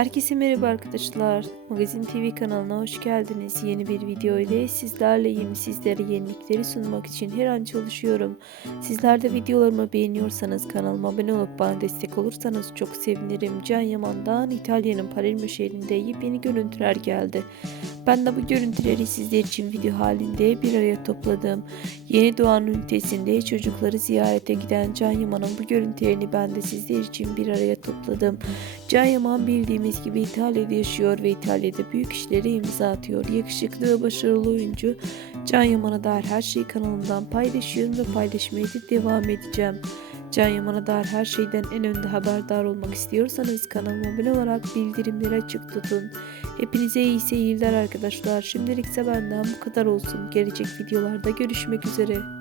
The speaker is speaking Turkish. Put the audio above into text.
Herkese merhaba arkadaşlar. Magazin TV kanalına hoş geldiniz. Yeni bir video ile sizlerleyim. Sizlere yenilikleri sunmak için her an çalışıyorum. Sizler de videolarımı beğeniyorsanız kanalıma abone olup bana destek olursanız çok sevinirim. Can Yaman'dan İtalya'nın Palermo şehrinde yepyeni görüntüler geldi. Ben de bu görüntüleri sizler için video halinde bir araya topladım. Yeni doğan ünitesinde çocukları ziyarete giden Can Yaman'ın bu görüntülerini ben de sizler için bir araya topladım. Can Yaman bildiğimiz gibi İtalya'da yaşıyor ve İtalya'da büyük işlere imza atıyor. Yakışıklı ve başarılı oyuncu Can Yaman'a dair her şeyi kanalımdan paylaşıyorum ve paylaşmaya da devam edeceğim. Can Yaman'a dair her şeyden en önde haberdar olmak istiyorsanız kanalıma abone olarak bildirimleri açık tutun. Hepinize iyi seyirler arkadaşlar. Şimdilik ise benden bu kadar olsun. Gelecek videolarda görüşmek üzere.